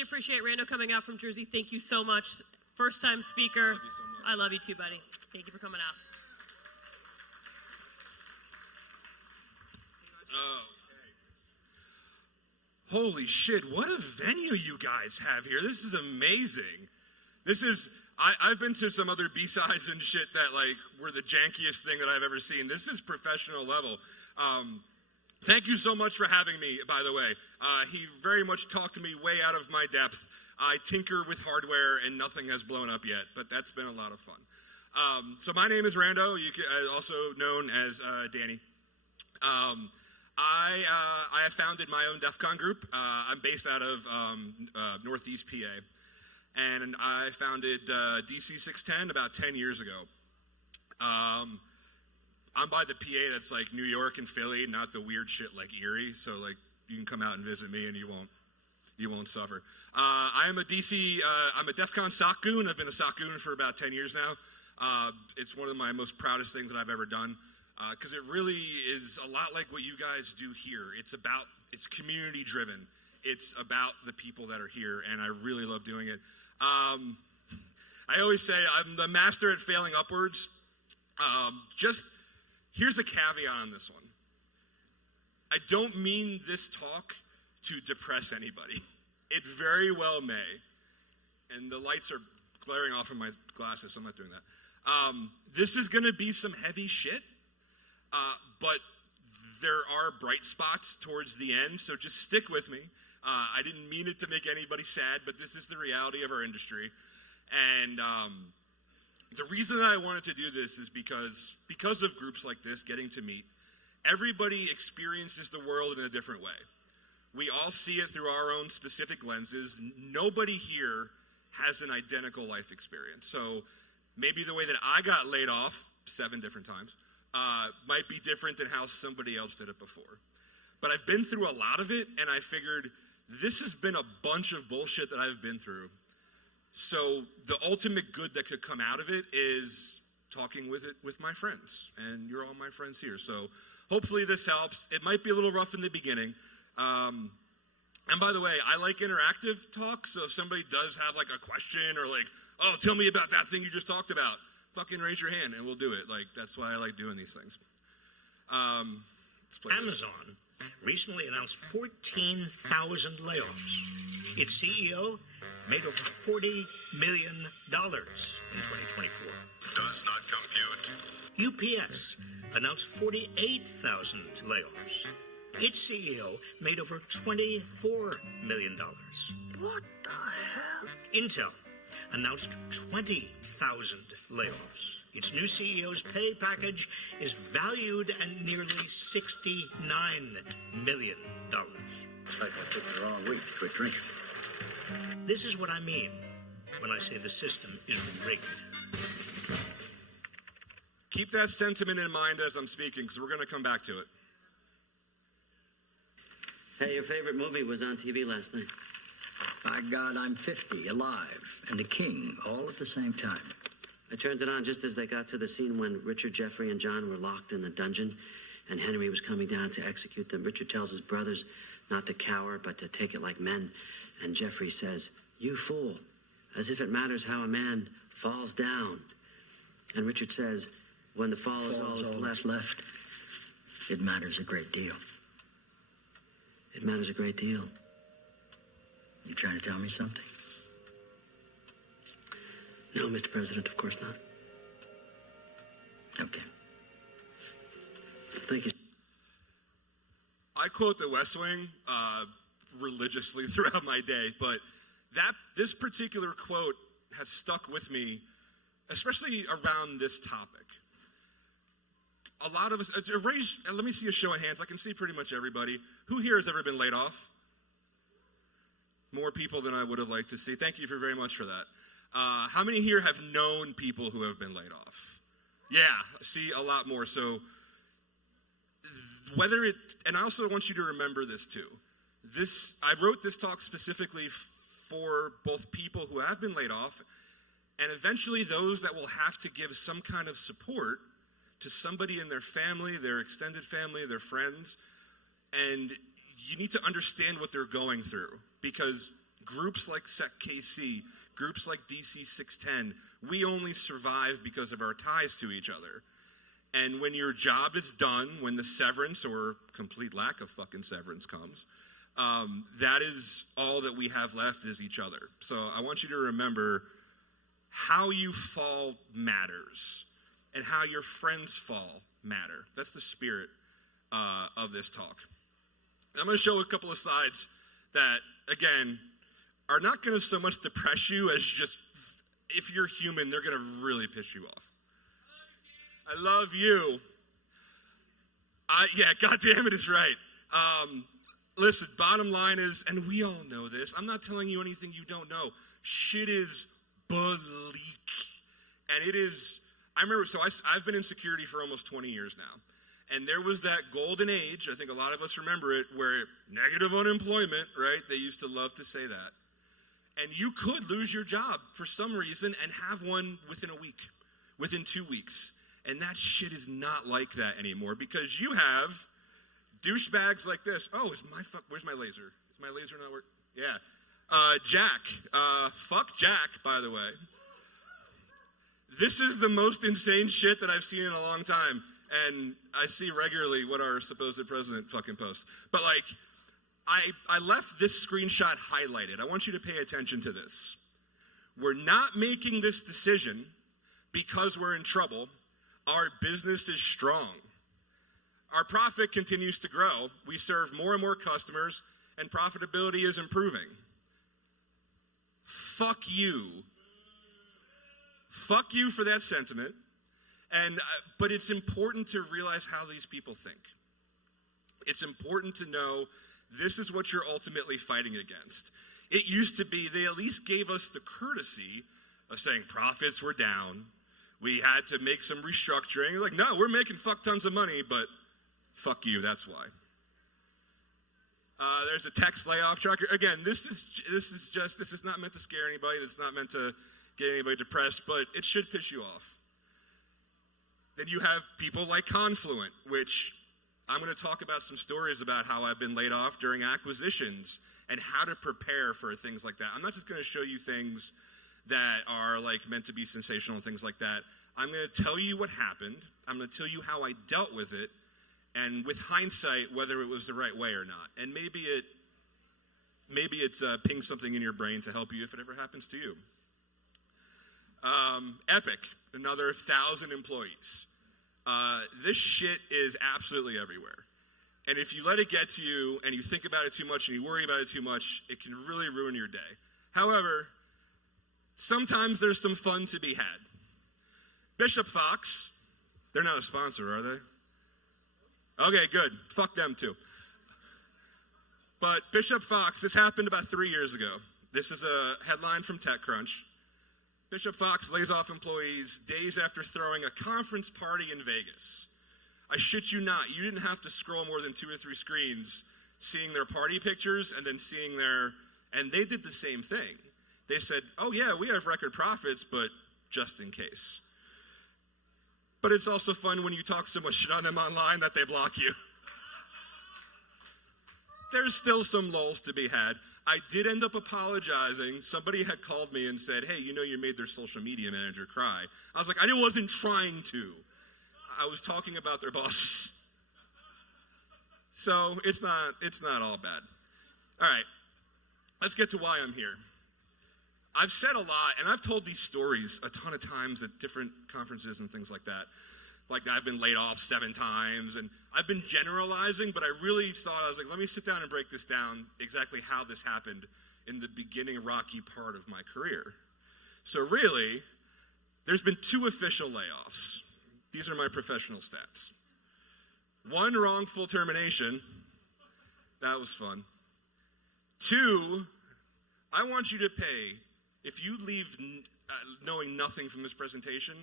really appreciate Rando coming out from Jersey. Thank you so much. First time speaker. Love you so much. I love you too, buddy. Thank you for coming out. Holy shit, what a venue you guys have here. This is amazing. I've been to some other B-sides and shit that like were the jankiest thing that I've ever seen. This is professional level. Thank you so much for having me, by the way. He very much talked me way out of my depth. I tinker with hardware and nothing has blown up yet, but that's been a lot of fun. So my name is Rando, also known as Danny. I have founded my own DEF CON group. I'm based out of Northeast PA, and I founded DC 610 about 10 years ago. I'm by the PA that's like New York and Philly, not the weird shit like Erie. So like you can come out and visit me and you won't suffer. I am a DC. I'm a DEF CON sock goon. I've been a sock goon for about 10 years now. It's one of my most proudest things that I've ever done. Because it really is a lot like what you guys do here. It's community driven. It's about the people that are here, and I really love doing it. I always say I'm the master at failing upwards. Here's a caveat on this one. I don't mean this talk to depress anybody. It very well may. And the lights are glaring off of my glasses, so I'm not doing that. This is going to be some heavy shit. But there are bright spots towards the end, so just stick with me. I didn't mean it to make anybody sad, but this is the reality of our industry. And the reason I wanted to do this is because of groups like this, getting to meet, everybody experiences the world in a different way. We all see it through our own specific lenses. Nobody here has an identical life experience. So maybe the way that I got laid off 7 different times might be different than how somebody else did it before. But I've been through a lot of it, and I figured this has been a bunch of bullshit that I've been through. So the ultimate good that could come out of it is talking with my friends, and you're all my friends here. So hopefully this helps. It might be a little rough in the beginning. And by the way, I like interactive talk, so if somebody does have like a question or like, oh, tell me about that thing you just talked about, fucking raise your hand and we'll do it. Like, that's why I like doing these things. Amazon recently announced 14,000 layoffs. Its CEO made over $40 million in 2024. Does not compute. UPS announced 48,000 layoffs. Its CEO made over $24 million. What the hell? Intel announced 20,000 layoffs. Its new CEO's pay package is valued at nearly $69 million. It's like I took the wrong week to quit drinking. This is what I mean when I say the system is rigged. Keep that sentiment in mind as I'm speaking, because we're going to come back to it. Hey, your favorite movie was on TV last night. By God, I'm 50, alive, and a king, all at the same time. I turned it on just as they got to the scene when Richard, Jeffrey, and John were locked in the dungeon, and Henry was coming down to execute them. Richard tells his brothers not to cower, but to take it like men. And Jeffrey says, "You fool," as if it matters how a man falls down. And Richard says, "When the fall is all that's left, it matters a great deal." It matters a great deal. You trying to tell me something? No, Mr. President, of course not. Okay. Thank you. I quote The West Wing religiously throughout my day, but this particular quote has stuck with me, especially around this topic. A lot of us, let me see a show of hands. I can see pretty much everybody. Who here has ever been laid off? More people than I would have liked to see. Thank you very much for that. How many here have known people who have been laid off? Yeah, see a lot more. So and I also want you to remember this too. I wrote this talk specifically for both people who have been laid off and eventually those that will have to give some kind of support to somebody in their family, their extended family, their friends. And you need to understand what they're going through, because groups like SecKC, groups like DC 610, we only survive because of our ties to each other. And when your job is done, when the severance or complete lack of fucking severance comes, that is all that we have left is each other. So I want you to remember how you fall matters and how your friends fall matter. That's the spirit of this talk. I'm going to show a couple of slides that, again, are not going to so much depress you as just, if you're human, they're going to really piss you off. I love you. Yeah, goddamn it is right. Listen, bottom line is, and we all know this, I'm not telling you anything you don't know. Shit is bleak. And it is, I remember, so I've been in security for almost 20 years now. And there was that golden age, I think a lot of us remember it, where negative unemployment, right? They used to love to say that. And you could lose your job for some reason and have one within a week, within 2 weeks. And that shit is not like that anymore because you have douchebags like this. Oh, where's my laser? Is my laser not working? Yeah. Jack. Fuck Jack, by the way. This is the most insane shit that I've seen in a long time. And I see regularly what our supposed president fucking posts. But like, I left this screenshot highlighted. I want you to pay attention to this. We're not making this decision because we're in trouble. Our business is strong. Our profit continues to grow. We serve more and more customers, and profitability is improving. Fuck you. Fuck you for that sentiment. But it's important to realize how these people think. It's important to know this is what you're ultimately fighting against. It used to be they at least gave us the courtesy of saying profits were down. We had to make some restructuring. Like, no, we're making fuck tons of money, but fuck you, that's why. There's a text layoff tracker. Again, this is not meant to scare anybody. It's not meant to get anybody depressed, but it should piss you off. Then you have people like Confluent, which I'm going to talk about some stories about how I've been laid off during acquisitions and how to prepare for things like that. I'm not just going to show you things that are like meant to be sensational and things like that. I'm going to tell you what happened. I'm going to tell you how I dealt with it, and with hindsight, whether it was the right way or not. And maybe it's ping something in your brain to help you if it ever happens to you. Epic, another 1,000 employees. This shit is absolutely everywhere. And if you let it get to you and you think about it too much and you worry about it too much, it can really ruin your day. However, sometimes there's some fun to be had. Bishop Fox, they're not a sponsor, are they? Okay, good. Fuck them too. But Bishop Fox, this happened about 3 years ago. This is a headline from TechCrunch. Bishop Fox lays off employees days after throwing a conference party in Vegas. I shit you not, you didn't have to scroll more than 2 or 3 screens seeing their party pictures and then seeing and they did the same thing. They said, oh yeah, we have record profits, but just in case. But it's also fun when you talk so much shit on them online that they block you. There's still some lulls to be had. I did end up apologizing. Somebody had called me and said, hey, you know you made their social media manager cry. I was like, I wasn't trying to. I was talking about their bosses. So it's not all bad. All right, let's get to why I'm here. I've said a lot, and I've told these stories a ton of times at different conferences and things like that. Like I've been laid off 7 times, and I've been generalizing, but I really thought, I was like, let me sit down and break this down, exactly how this happened in the beginning rocky part of my career. So really, there's been 2 official layoffs. These are my professional stats. 1 wrongful termination. That was fun. 2, I want you to pay. If you leave knowing nothing from this presentation,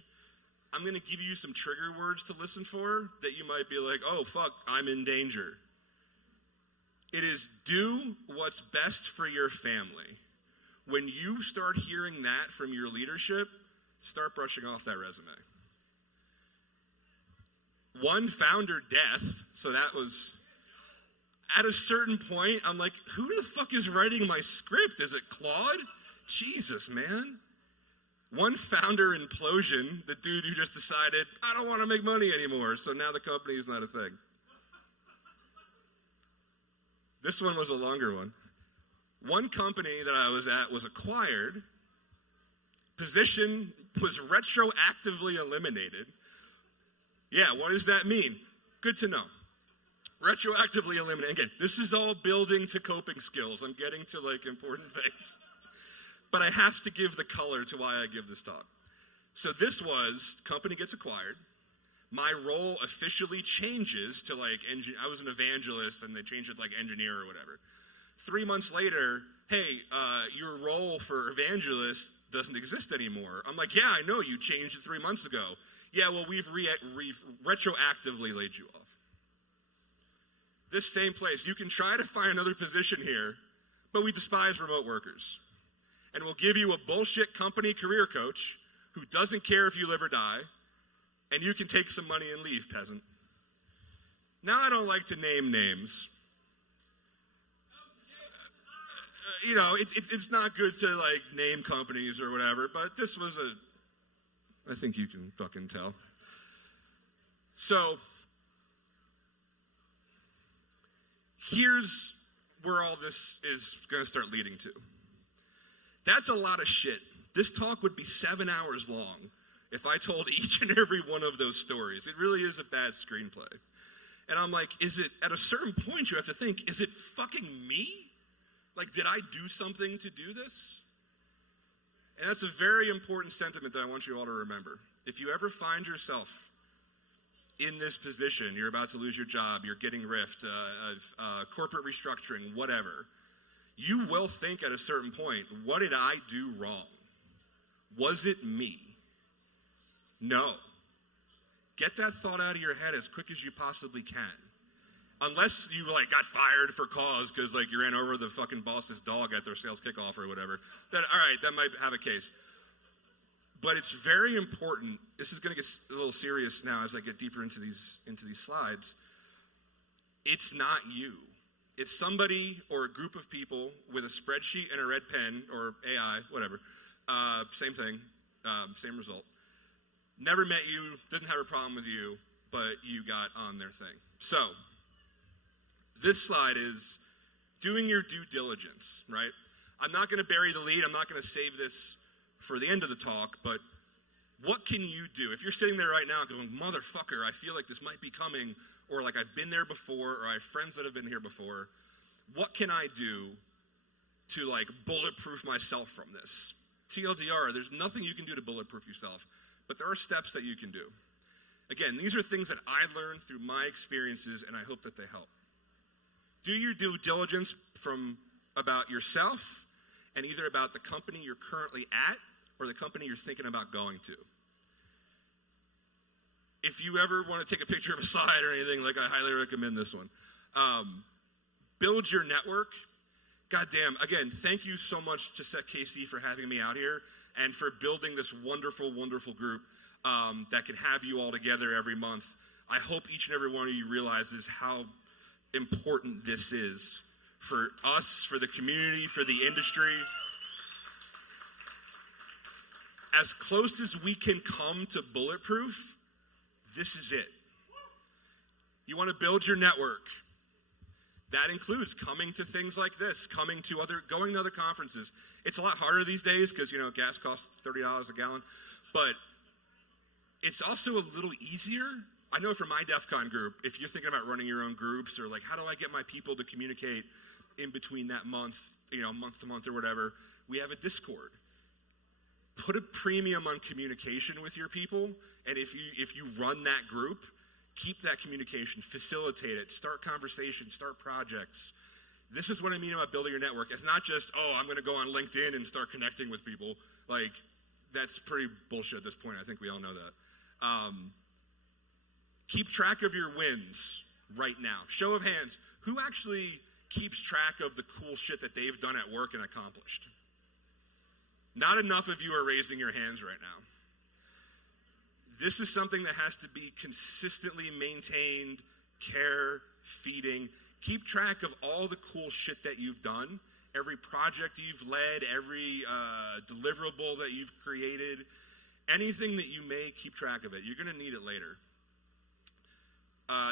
I'm going to give you some trigger words to listen for that you might be like, oh, fuck, I'm in danger. It is do what's best for your family. When you start hearing that from your leadership, start brushing off that resume. 1 founder death, so that was, at a certain point, I'm like, who the fuck is writing my script? Is it Claude? Jesus, man. One founder implosion, the dude who just decided, I don't want to make money anymore, so now the company is not a thing. This one was a longer one. One company that I was at was acquired. Position was retroactively eliminated. Yeah, what does that mean? Good to know. Retroactively eliminated. Again, this is all building to coping skills. I'm getting to like important things. But I have to give the color to why I give this talk. So this was, company gets acquired. My role officially changes to like, I was an evangelist and they changed it like engineer or whatever. 3 months later, hey, your role for evangelist doesn't exist anymore. I'm like, yeah, I know, you changed it 3 months ago. Yeah, well, we've retroactively laid you off. This same place, you can try to find another position here, but we despise remote workers. And we'll give you a bullshit company career coach who doesn't care if you live or die, and you can take some money and leave, peasant. Now, I don't like to name names. You know, it's not good to like name companies or whatever, but this was I think you can fucking tell. So, here's where all this is going to start leading to. That's a lot of shit. This talk would be 7 hours long if I told each and every one of those stories. It really is a bad screenplay. And I'm like, is it, at a certain point you have to think, is it fucking me? Like, did I do something to do this? And that's a very important sentiment that I want you all to remember. If you ever find yourself in this position, you're about to lose your job, you're getting riffed, corporate restructuring, whatever, you will think at a certain point, what did I do wrong? Was it me? No. Get that thought out of your head as quick as you possibly can. Unless you like got fired for cause because like you ran over the fucking boss's dog at their sales kickoff or whatever. Then all right, that might have a case. But it's very important. This is going to get a little serious now as I get deeper into these slides. It's not you. It's somebody or a group of people with a spreadsheet and a red pen or AI, whatever. Same thing, same result. Never met you, didn't have a problem with you, but you got on their thing. So, this slide is doing your due diligence, right? I'm not going to bury the lead. I'm not going to save this for the end of the talk, but what can you do? If you're sitting there right now going, motherfucker, I feel like this might be coming, or like I've been there before, or I have friends that have been here before, what can I do to like bulletproof myself from this? TLDR, there's nothing you can do to bulletproof yourself, but there are steps that you can do. Again, these are things that I learned through my experiences, and I hope that they help. Do your due diligence about yourself and either about the company you're currently at or the company you're thinking about going to. If you ever want to take a picture of a slide or anything, like I highly recommend this one. Build your network. Goddamn, again, thank you so much to SecKC for having me out here and for building this wonderful, wonderful group that can have you all together every month. I hope each and every one of you realizes how important this is for us, for the community, for the industry. As close as we can come to bulletproof, this is it. You want to build your network. That includes coming to things like this, going to other conferences. It's a lot harder these days because, you know, gas costs $30 a gallon, but it's also a little easier. I know for my DEF CON group, if you're thinking about running your own groups or like, how do I get my people to communicate in between that month, you know, month to month or whatever, we have a Discord. Put a premium on communication with your people, and if you run that group, keep that communication, facilitate it, start conversations, start projects. This is what I mean about building your network. It's not just, oh, I'm going to go on LinkedIn and start connecting with people. Like, that's pretty bullshit at this point. I think we all know that. Keep track of your wins right now. Show of hands. Who actually keeps track of the cool shit that they've done at work and accomplished? Not enough of you are raising your hands right now. This is something that has to be consistently maintained, feeding. Keep track of all the cool shit that you've done, every project you've led, every deliverable that you've created, anything that you make, keep track of it. You're going to need it later.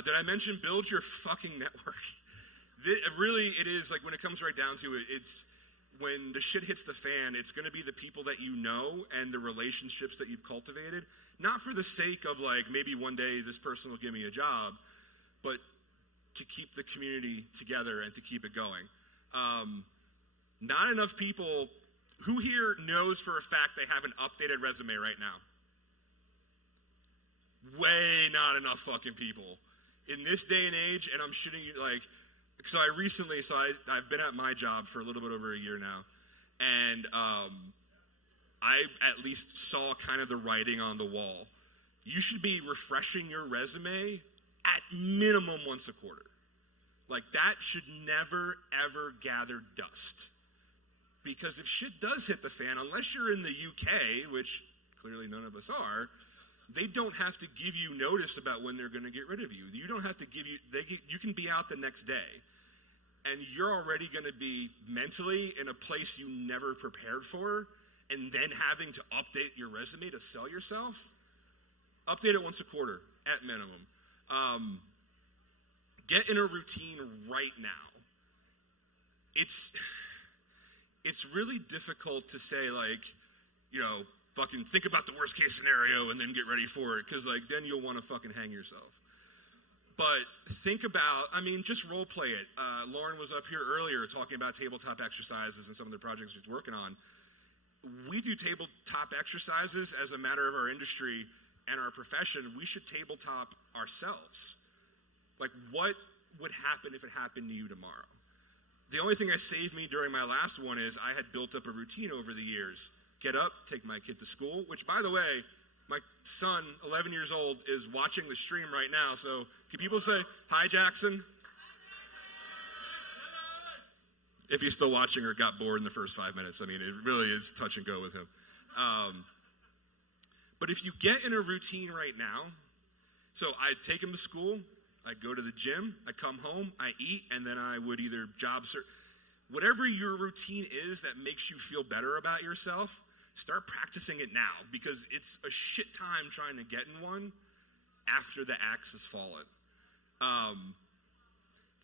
Did I mention build your fucking network? Really, it is like when it comes right down to it, it's when the shit hits the fan, it's going to be the people that you know and the relationships that you've cultivated. Not for the sake of like maybe one day this person will give me a job, but to keep the community together and to keep it going. Not enough people, who here knows for a fact they have an updated resume right now? Way not enough fucking people. In this day and age, and I'm shooting you like, so I've been at my job for a little bit over a year now, and I at least saw kind of the writing on the wall. You should be refreshing your resume at minimum once a quarter. Like that should never ever gather dust. Because if shit does hit the fan, unless you're in the UK, which clearly none of us are, they don't have to give you notice about when they're going to get rid of you. You don't have to give you, you can be out the next day. And you're already going to be mentally in a place you never prepared for, and then having to update your resume to sell yourself. Update it once a quarter at minimum. Get in a routine right now. It's really difficult to say like, you know, fucking think about the worst case scenario and then get ready for it, because like then you'll want to fucking hang yourself. But think about, I mean, just role play it. Lauren was up here earlier talking about tabletop exercises and some of the projects she's working on. We do tabletop exercises as a matter of our industry and our profession. We should tabletop ourselves. Like, what would happen if it happened to you tomorrow? The only thing that saved me during my last one is I had built up a routine over the years. Get up, take my kid to school, which, by the way, my son, 11 years old, is watching the stream right now. So can people say, hi, Jackson? If he's still watching or got bored in the first 5 minutes. I mean, it really is touch and go with him. But if you get in a routine right now, so I take him to school, I go to the gym, I come home, I eat, and then I would either job search. Whatever your routine is that makes you feel better about yourself, start practicing it now, because it's a shit time trying to get in one after the axe has fallen.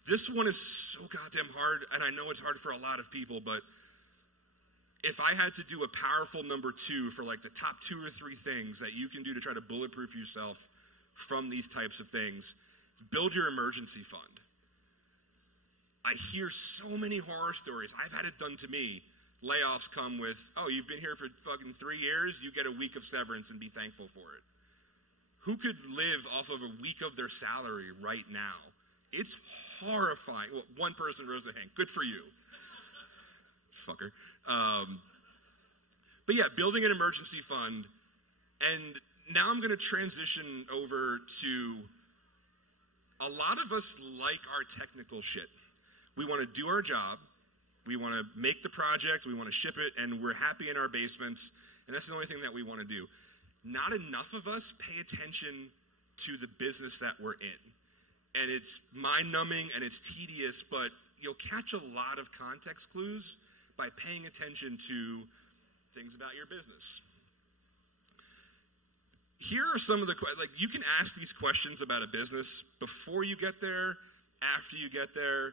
This one is so goddamn hard, and I know it's hard for a lot of people, but if I had to do a powerful number 2 for like the top 2 or 3 things that you can do to try to bulletproof yourself from these types of things, build your emergency fund. I hear so many horror stories. I've had it done to me. Layoffs come with, oh, you've been here for fucking 3 years, you get a week of severance and be thankful for it. Who could live off of a week of their salary right now? It's horrifying. Well, one person rose a hand. Good for you. Fucker. But yeah, building an emergency fund. And now I'm going to transition over to, a lot of us like our technical shit. We want to do our job. We want to make the project. We want to ship it. And we're happy in our basements. And that's the only thing that we want to do. Not enough of us pay attention to the business that we're in. And it's mind-numbing and it's tedious, but you'll catch a lot of context clues by paying attention to things about your business. Here are some of the, like, you can ask these questions about a business before you get there, after you get there.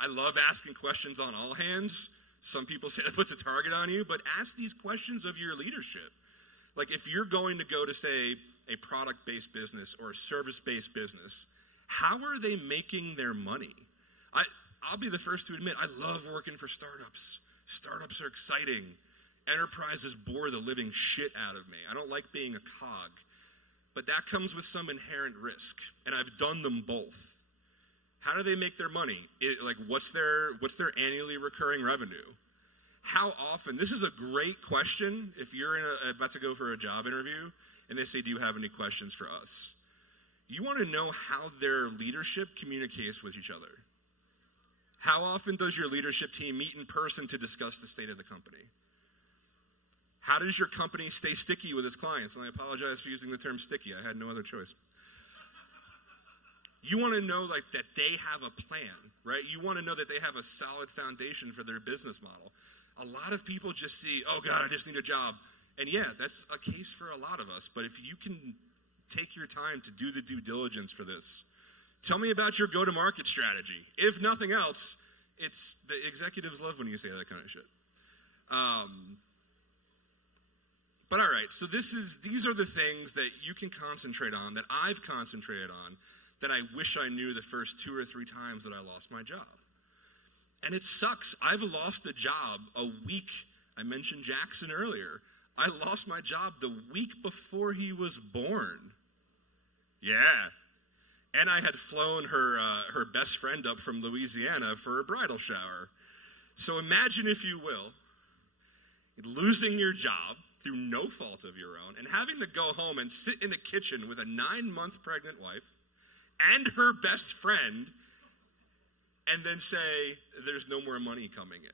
I love asking questions on all hands. Some people say that puts a target on you, but ask these questions of your leadership. Like, if you're going to go to, say, a product-based business or a service-based business, how are they making their money? I'll be the first to admit, I love working for startups. Startups are exciting. Enterprises bore the living shit out of me. I don't like being a cog. But that comes with some inherent risk, and I've done them both. How do they make their money? What's their annually recurring revenue? How often? This is a great question if you're about to go for a job interview, and they say, do you have any questions for us? You want to know how their leadership communicates with each other. How often does your leadership team meet in person to discuss the state of the company? How does your company stay sticky with its clients? And I apologize for using the term sticky. I had no other choice. You want to know like that they have a plan, right? You want to know that they have a solid foundation for their business model. A lot of people just see, oh God, I just need a job. And yeah, that's a case for a lot of us. But if you can take your time to do the due diligence for this, tell me about your go-to-market strategy. If nothing else, it's the executives love when you say that kind of shit. But all right, so these are the things that you can concentrate on, that I've concentrated on, that I wish I knew the first 2 or 3 times that I lost my job. And it sucks. I've lost a job a week. I mentioned Jackson earlier. I lost my job the week before he was born. Yeah. And I had flown her best friend up from Louisiana for a bridal shower. So imagine, if you will, losing your job through no fault of your own and having to go home and sit in the kitchen with a 9-month pregnant wife and her best friend and then say, there's no more money coming in.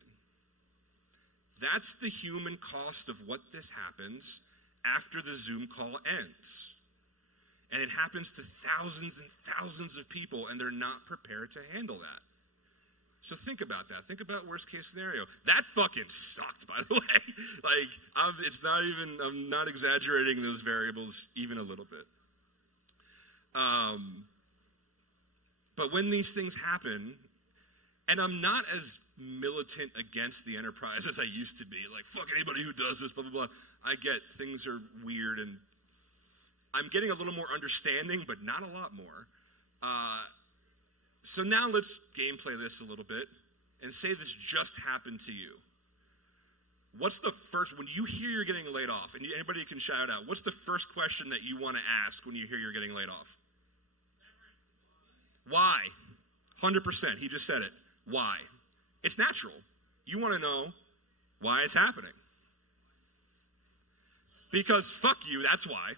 That's the human cost of what this happens after the Zoom call ends. And it happens to thousands and thousands of people, and they're not prepared to handle that. So think about that. Think about worst case scenario. That fucking sucked, by the way. I'm not exaggerating those variables even a little bit. But when these things happen, and I'm not as militant against the enterprise as I used to be, like, fuck anybody who does this, blah, blah, blah. I get things are weird, and I'm getting a little more understanding, but not a lot more. So now let's gameplay this a little bit and say this just happened to you. What's the first, when you hear you're getting laid off, and anybody can shout out, what's the first question that you want to ask when you hear you're getting laid off? Why? 100%. He just said it. Why? It's natural. You want to know why it's happening. Because fuck you, that's why.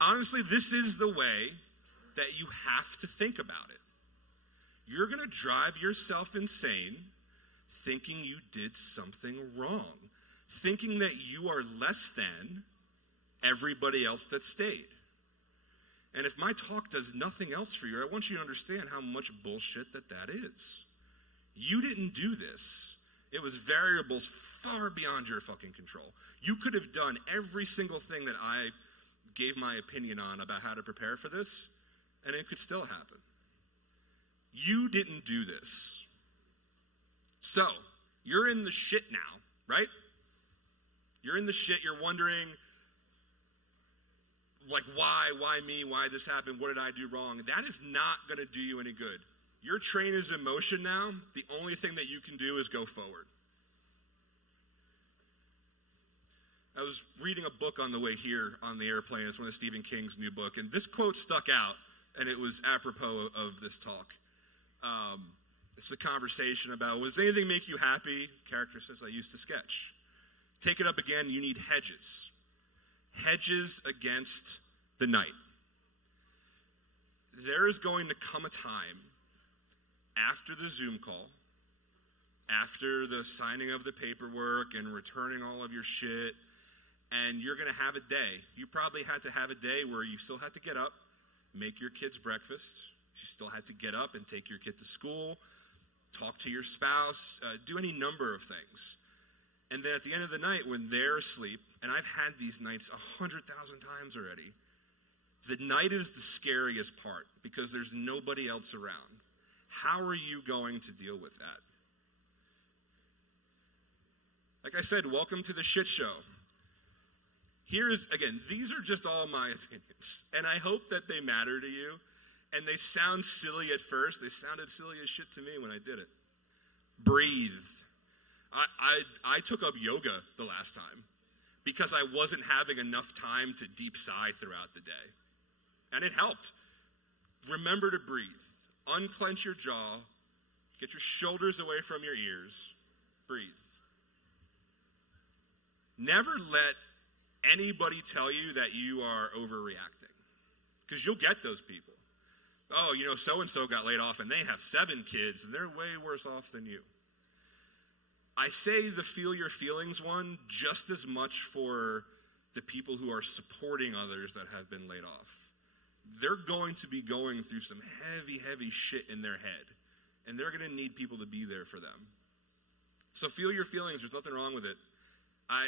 Honestly, this is the way that you have to think about it. You're going to drive yourself insane thinking you did something wrong, thinking that you are less than everybody else that stayed. And if my talk does nothing else for you, I want you to understand how much bullshit that is. You didn't do this. It was variables far beyond your fucking control. You could have done every single thing that I gave my opinion on about how to prepare for this, and it could still happen. You didn't do this. So, you're in the shit now, right? You're in the shit, you're wondering, like, why me, why this happened, what did I do wrong? That is not going to do you any good. Your train is in motion now. The only thing that you can do is go forward. I was reading a book on the way here on the airplane. It's one of Stephen King's new book, and this quote stuck out, and it was apropos of this talk. It's a conversation about, does anything make you happy? Character says, I used to sketch. Take it up again, you need hedges. Hedges against the night. There is going to come a time after the Zoom call, after the signing of the paperwork and returning all of your shit, and you're going to have a day. You probably had to have a day where you still had to get up, make your kids breakfast. You still had to get up and take your kid to school, talk to your spouse, do any number of things. And then at the end of the night, when they're asleep, and I've had these nights 100,000 times already, the night is the scariest part because there's nobody else around. How are you going to deal with that? Like I said, welcome to the shit show. Again, these are just all my opinions, and I hope that they matter to you, and they sound silly at first. They sounded silly as shit to me when I did it. Breathe. I took up yoga the last time because I wasn't having enough time to deep sigh throughout the day, and it helped. Remember to breathe. Unclench your jaw. Get your shoulders away from your ears. Breathe. Never let anybody tell you that you are overreacting, because you'll get those people. Oh, so-and-so got laid off and they have 7 kids and they're way worse off than you. I say the feel your feelings one just as much for the people who are supporting others that have been laid off. they're going to be going through some heavy, heavy shit in their head. And they're going to need people to be there for them. So feel your feelings. There's nothing wrong with it. I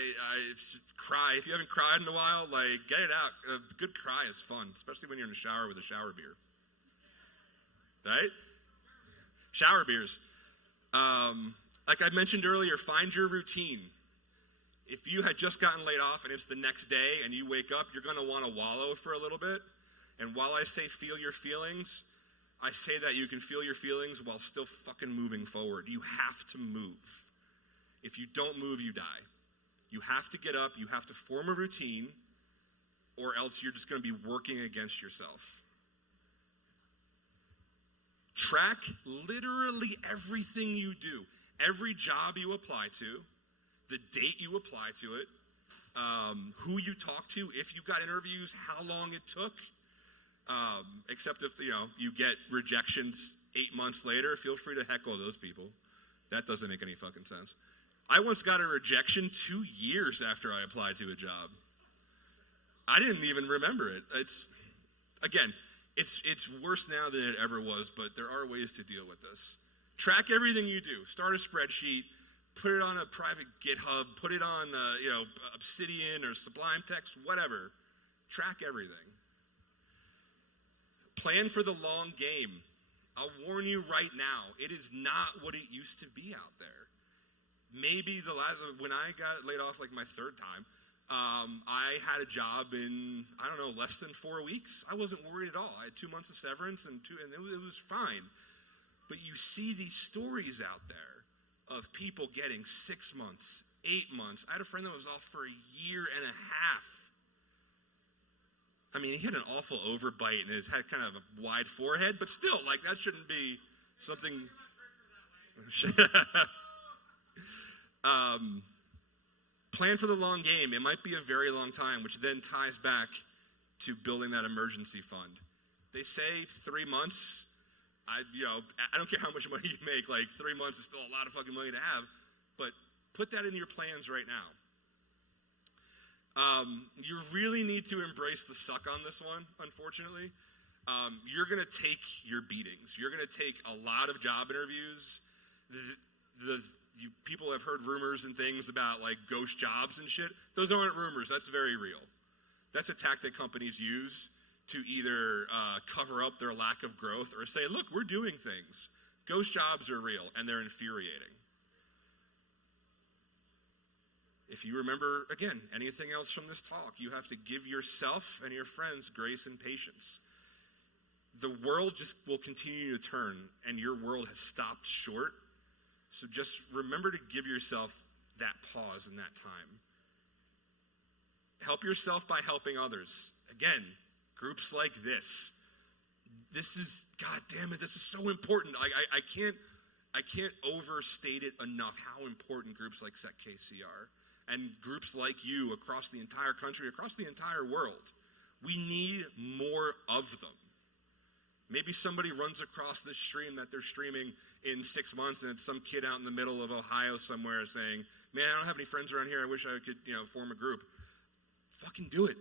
cry. If you haven't cried in a while, like, get it out. A good cry is fun, especially when you're in the shower with a shower beer. Right? Shower beers. Like I mentioned earlier, find your routine. If you had just gotten laid off and it's the next day and you wake up, you're going to want to wallow for a little bit. And while I say feel your feelings, I say that you can feel your feelings while still fucking moving forward. You have to move. If you don't move, you die. You have to get up, you have to form a routine, or else you're just going to be working against yourself. Track literally everything you do. Every job you apply to, the date you apply to it, who you talk to, if you got interviews, how long it took. Except if, you get rejections 8 months later, feel free to heckle those people. That doesn't make any fucking sense. I once got a rejection 2 years after I applied to a job. I didn't even remember it. It's worse now than it ever was, but there are ways to deal with this. Track everything you do. Start a spreadsheet, put it on a private GitHub, put it on Obsidian or Sublime Text, whatever. Track everything. Plan for the long game. I'll warn you right now, it is not what it used to be out there. Maybe when I got laid off like my third time, I had a job in, less than 4 weeks. I wasn't worried at all. I had 2 months of severance and it was fine. But you see these stories out there of people getting 6 months, 8 months. I had a friend that was off for a year and a half. I mean, he had an awful overbite and had kind of a wide forehead, but still, that shouldn't be something. Plan for the long game. It might be a very long time, which then ties back to building that emergency fund. They say 3 months. I don't care how much money you make. 3 months is still a lot of fucking money to have, but put that in your plans right now. You really need to embrace the suck on this one, unfortunately. You're going to take your beatings. You're going to take a lot of job interviews. People have heard rumors and things about ghost jobs and shit. Those aren't rumors. That's very real. That's a tactic companies use to either cover up their lack of growth or say, look, we're doing things. Ghost jobs are real, and they're infuriating. If you remember, again, anything else from this talk, you have to give yourself and your friends grace and patience. The world just will continue to turn, and your world has stopped short. So just remember to give yourself that pause and that time. Help yourself by helping others. Again, groups like this. This is, God damn it, this is so important. I can't overstate it enough how important groups like SecKC are. And groups like you across the entire country, across the entire world. We need more of them. Maybe somebody runs across this stream that they're streaming in 6 months and it's some kid out in the middle of Ohio somewhere saying, man, I don't have any friends around here. I wish I could, form a group. Fucking do it.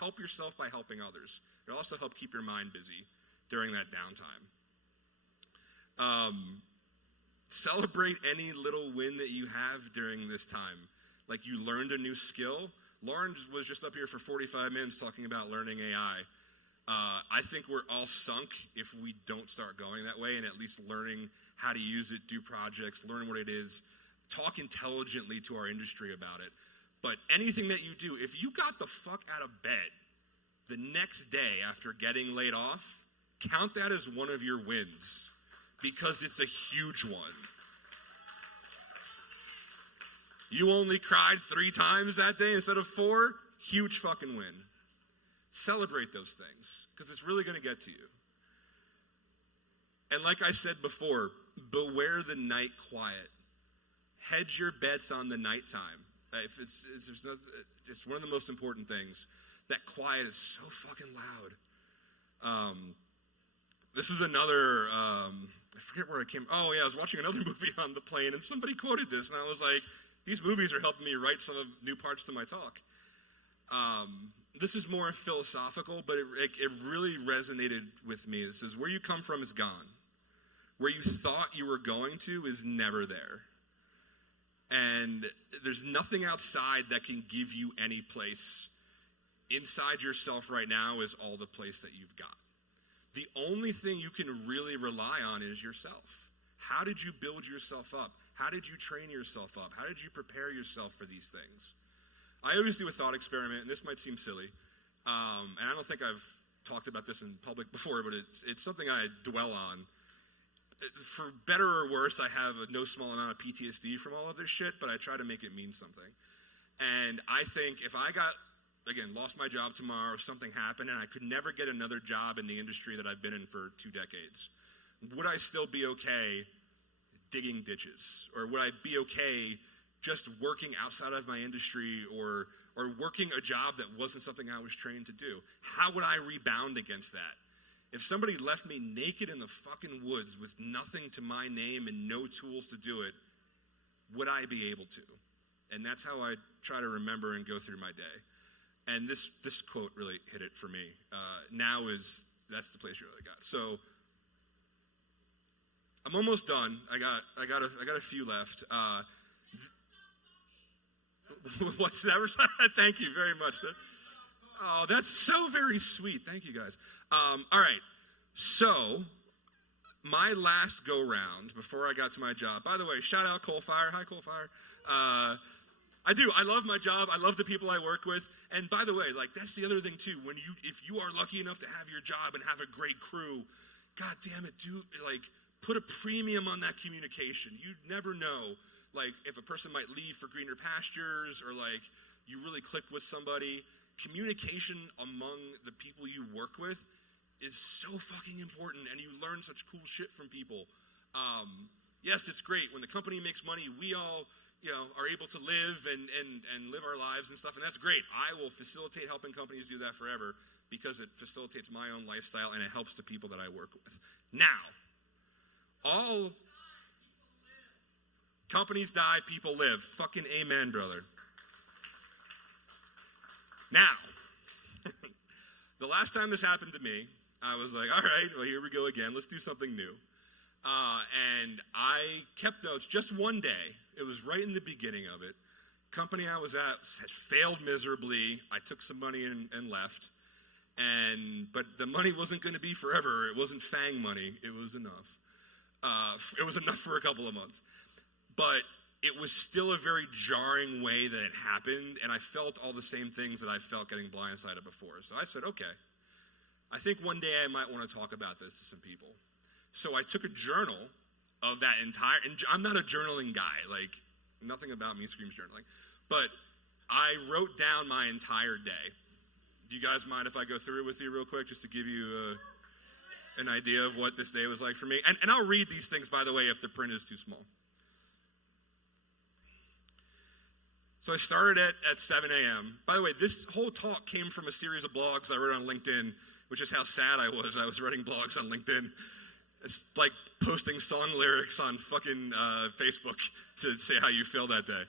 Help yourself by helping others. It'll also help keep your mind busy during that downtime. Celebrate any little win that you have during this time. You learned a new skill. Lauren was just up here for 45 minutes talking about learning AI. I think we're all sunk if we don't start going that way and at least learning how to use it, do projects, learn what it is, talk intelligently to our industry about it. But anything that you do, if you got the fuck out of bed the next day after getting laid off, count that as one of your wins because it's a huge one. You only cried 3 times that day instead of 4, huge fucking win. Celebrate those things because it's really going to get to you. And like I said before, beware the night quiet. Hedge your bets on the nighttime. It's one of the most important things. That quiet is so fucking loud. This is another, I forget where I came. Oh yeah, I was watching another movie on the plane and somebody quoted this and I was like, these movies are helping me write some of new parts to my talk. this is more philosophical, but it really resonated with me. It says, where you come from is gone. Where you thought you were going to is never there. And there's nothing outside that can give you any place. Inside yourself right now is all the place that you've got. The only thing you can really rely on is yourself. How did you build yourself up? How did you train yourself up? How did you prepare yourself for these things? I always do a thought experiment, and this might seem silly, and I don't think I've talked about this in public before, but it's something I dwell on. For better or worse, I have a no small amount of PTSD from all of this shit, but I try to make it mean something. And I think if I lost my job tomorrow, something happened, and I could never get another job in the industry that I've been in for 2 decades, would I still be okay digging ditches? Or would I be okay just working outside of my industry or working a job that wasn't something I was trained to do? How would I rebound against that? If somebody left me naked in the fucking woods with nothing to my name and no tools to do it, would I be able to? And that's how I try to remember and go through my day. And this quote really hit it for me. That's the place you really got. So I'm almost done. I got a few left. What's that? Thank you very much. Oh, that's so very sweet. Thank you guys. All right. So my last go round before I got to my job. By the way, shout out Coalfire. Hi, Coalfire. I do. I love my job. I love the people I work with. And by the way, that's the other thing too. If you are lucky enough to have your job and have a great crew, God damn it, put a premium on that communication. You never know, if a person might leave for greener pastures or you really click with somebody. Communication among the people you work with is so fucking important, and you learn such cool shit from people. Yes, it's great when the company makes money. We all, are able to live and live our lives and stuff, and that's great. I will facilitate helping companies do that forever because it facilitates my own lifestyle and it helps the people that I work with. Now, all companies die, people live. Fucking amen, brother. Now, the last time this happened to me, I was like, all right, well, here we go again. Let's do something new. And I kept notes just one day. It was right in the beginning of it. Company I was at had failed miserably. I took some money and left. But the money wasn't going to be forever. It wasn't FANG money. It was enough. It was enough for a couple of months. But it was still a very jarring way that it happened, and I felt all the same things that I felt getting blindsided before. So I said, okay, I think one day I might want to talk about this to some people. So I took a journal of that entire, and I'm not a journaling guy, nothing about me screams journaling, but I wrote down my entire day. Do you guys mind if I go through it with you real quick, just to give you an idea of what this day was like for me? And I'll read these things, by the way, if the print is too small. So I started at 7 a.m. By the way, this whole talk came from a series of blogs I wrote on LinkedIn, which is how sad I was. I was writing blogs on LinkedIn. It's like posting song lyrics on fucking Facebook to say how you feel that day.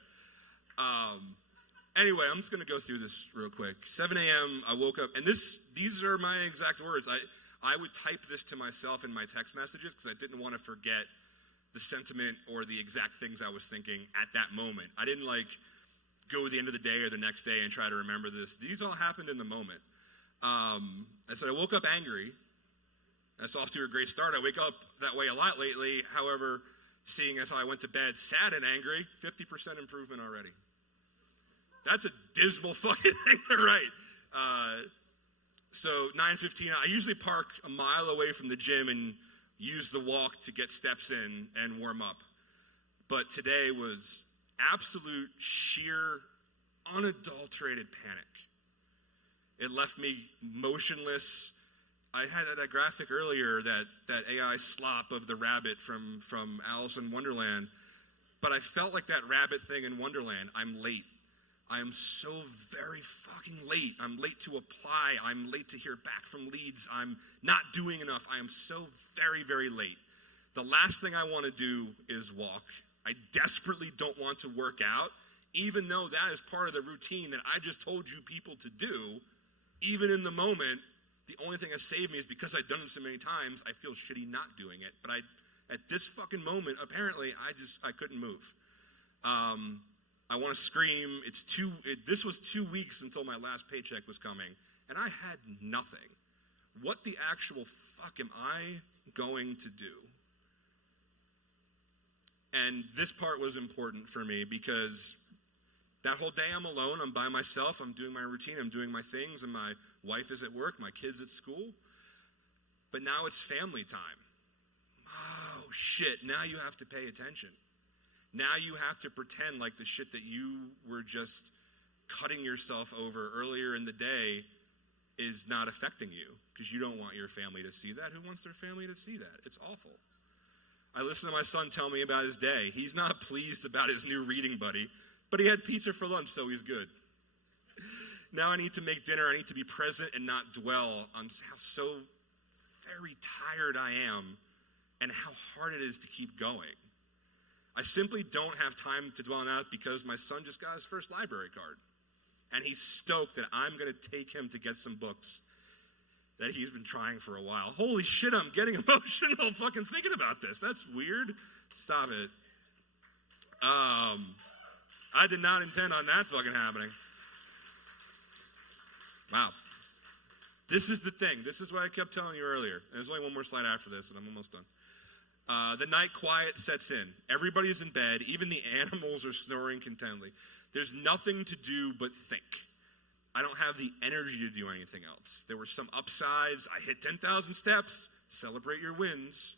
Anyway, I'm just going to go through this real quick. 7 a.m., I woke up, and these are my exact words. I would type this to myself in my text messages because I didn't want to forget the sentiment or the exact things I was thinking at that moment. I didn't go at the end of the day or the next day and try to remember this. These all happened in the moment. I said I woke up angry. That's off to a great start. I wake up that way a lot lately. However, seeing as how I went to bed sad and angry, 50% improvement already. That's a dismal fucking thing to write. So 9:15, I usually park a mile away from the gym and use the walk to get steps in and warm up. But today was absolute, sheer, unadulterated panic. It left me motionless. I had that graphic earlier, that AI slop of the rabbit from Alice in Wonderland. But I felt like that rabbit thing in Wonderland. I'm late. I am so very fucking late. I'm late to apply. I'm late to hear back from leads. I'm not doing enough. I am so very, very late. The last thing I want to do is walk. I desperately don't want to work out, even though that is part of the routine that I just told you people to do. even in the moment, the only thing that saved me is because I'd done it so many times, I feel shitty not doing it. But at this fucking moment, apparently, I couldn't move. I want to scream. This was 2 weeks until my last paycheck was coming, and I had nothing. What the actual fuck am I going to do? And this part was important for me because that whole day I'm alone, I'm by myself, I'm doing my routine, I'm doing my things, and my wife is at work, my kid's at school. But now it's family time. Oh, shit, now you have to pay attention. Now you have to pretend like the shit that you were just cutting yourself over earlier in the day is not affecting you because you don't want your family to see that. Who wants their family to see that? It's awful. I listen to my son tell me about his day. He's not pleased about his new reading buddy, but he had pizza for lunch, so he's good. Now I need to make dinner. I need to be present and not dwell on how so very tired I am and how hard it is to keep going. I simply don't have time to dwell on that because my son just got his first library card. And he's stoked that I'm going to take him to get some books that he's been trying for a while. Holy shit, I'm getting emotional fucking thinking about this. That's weird. Stop it. I did not intend on that fucking happening. Wow. This is the thing. This is what I kept telling you earlier. And there's only one more slide after this, and I'm almost done. The night quiet sets in. Everybody's in bed. Even the animals are snoring contentedly. There's nothing to do but think. I don't have the energy to do anything else. There were some upsides. I hit 10,000 steps. Celebrate your wins.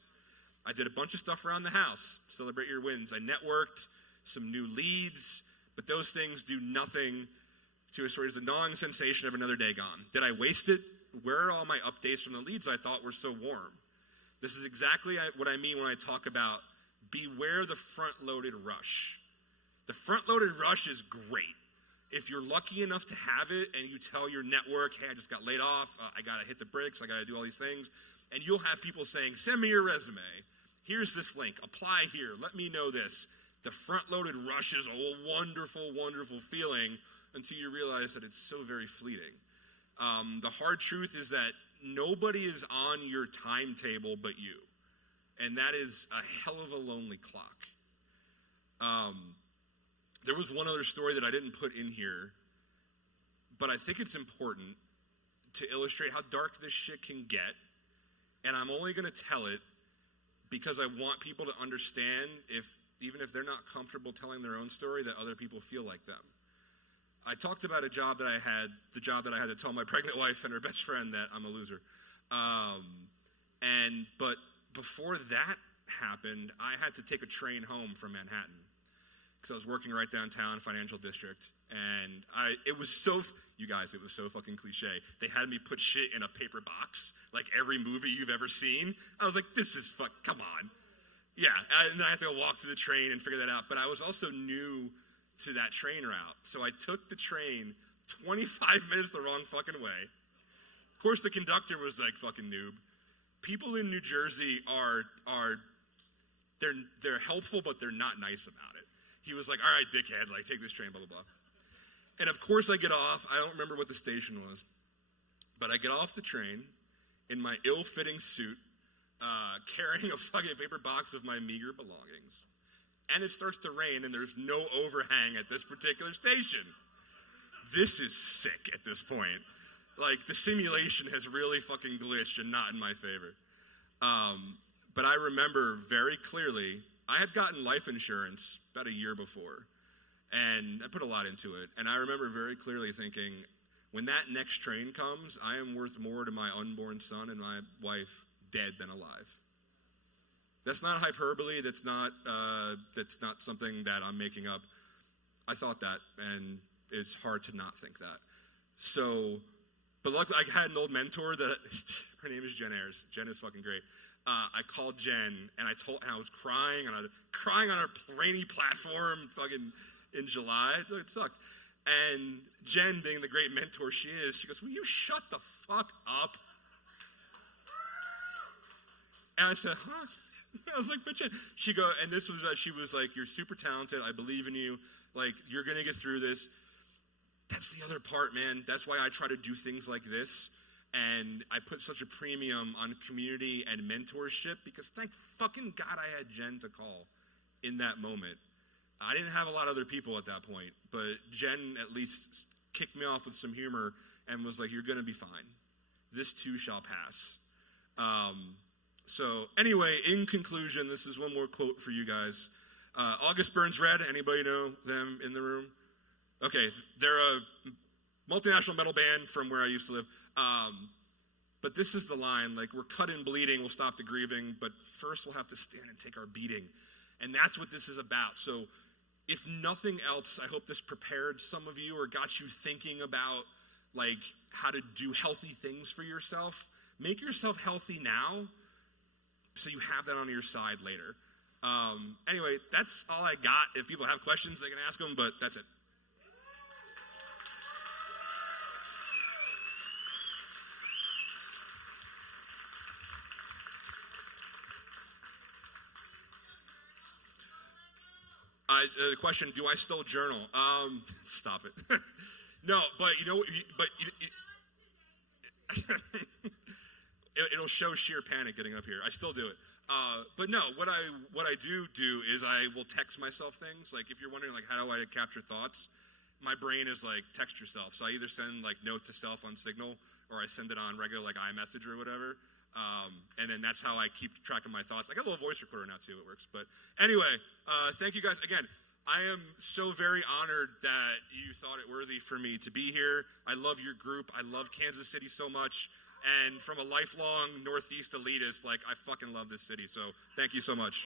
I did a bunch of stuff around the house. Celebrate your wins. I networked some new leads, but those things do nothing to a sort of the gnawing sensation of another day gone. Did I waste it? Where are all my updates from the leads I thought were so warm? This is exactly what I mean when I talk about beware the front-loaded rush. The front-loaded rush is great. If you're lucky enough to have it and you tell your network, hey, I just got laid off, I got to hit the bricks, I got to do all these things, and you'll have people saying, send me your resume. Here's this link. Apply here. Let me know this. The front-loaded rush is a wonderful, wonderful feeling until you realize that it's so very fleeting. The hard truth is that nobody is on your timetable but you. And that is a hell of a lonely clock. There was one other story that I didn't put in here, but I think it's important to illustrate how dark this shit can get. And I'm only going to tell it because I want people to understand, even if they're not comfortable telling their own story, that other people feel like them. I talked about the job that I had to tell my pregnant wife and her best friend that I'm a loser. But before that happened, I had to take a train home from Manhattan because I was working right downtown, financial district. And it was so fucking cliche. They had me put shit in a paper box, like every movie you've ever seen. I was like, come on. Yeah, and I had to go walk to the train and figure that out. But I was also new to that train route. So I took the train 25 minutes the wrong fucking way. Of course, the conductor was like, fucking noob. People in New Jersey they're helpful, but they're not nice about it. He was like, all right, dickhead, like, take this train, blah, blah, blah. And of course I get off. I don't remember what the station was. But I get off the train in my ill-fitting suit, carrying a fucking paper box of my meager belongings. And it starts to rain, and there's no overhang at this particular station. This is sick at this point. Like, the simulation has really fucking glitched and not in my favor. But I remember very clearly, I had gotten life insurance about a year before, and I put a lot into it. And I remember very clearly thinking, when that next train comes, I am worth more to my unborn son and my wife dead than alive. That's not hyperbole. That's not something that I'm making up. I thought that, and it's hard to not think that. So, but luckily, I had an old mentor that her name is Jen Ayers. Jen is fucking great. I called Jen, and I was crying on a rainy platform, fucking in July. It sucked. And Jen, being the great mentor she is, she goes, "Will you shut the fuck up?" And I said, "Huh?" I was like, "But Jen," she was like, "You're super talented. I believe in you. Like, you're gonna get through this." that's the other part, man. That's why I try to do things like this. And I put such a premium on community and mentorship because thank fucking God I had Jen to call in that moment. I didn't have a lot of other people at that point, but Jen at least kicked me off with some humor and was like, you're going to be fine. This too shall pass. So anyway, in conclusion, this is one more quote for you guys. August Burns Red, anybody know them in the room? Okay, they're a multinational metal band from where I used to live. But this is the line, like, we're cut and bleeding, we'll stop the grieving, but first we'll have to stand and take our beating. And that's what this is about. So if nothing else, I hope this prepared some of you or got you thinking about, like, how to do healthy things for yourself. Make yourself healthy now so you have that on your side later. Anyway, that's all I got. If people have questions, they can ask them, but that's it. The question, do I still journal? Stop it. No, but you know, it'll show sheer panic getting up here. I still do it. But no, what I do is I will text myself things. Like if you're wondering like how do I capture thoughts, my brain is like text yourself. So I either send like note to self on Signal or I send it on regular like iMessage or whatever. And then that's how I keep track of my thoughts. I got a little voice recorder now too, it works. But anyway, thank you guys. Again, I am so very honored that you thought it worthy for me to be here. I love your group. I love Kansas City so much. And from a lifelong Northeast elitist, like I fucking love this city. So thank you so much.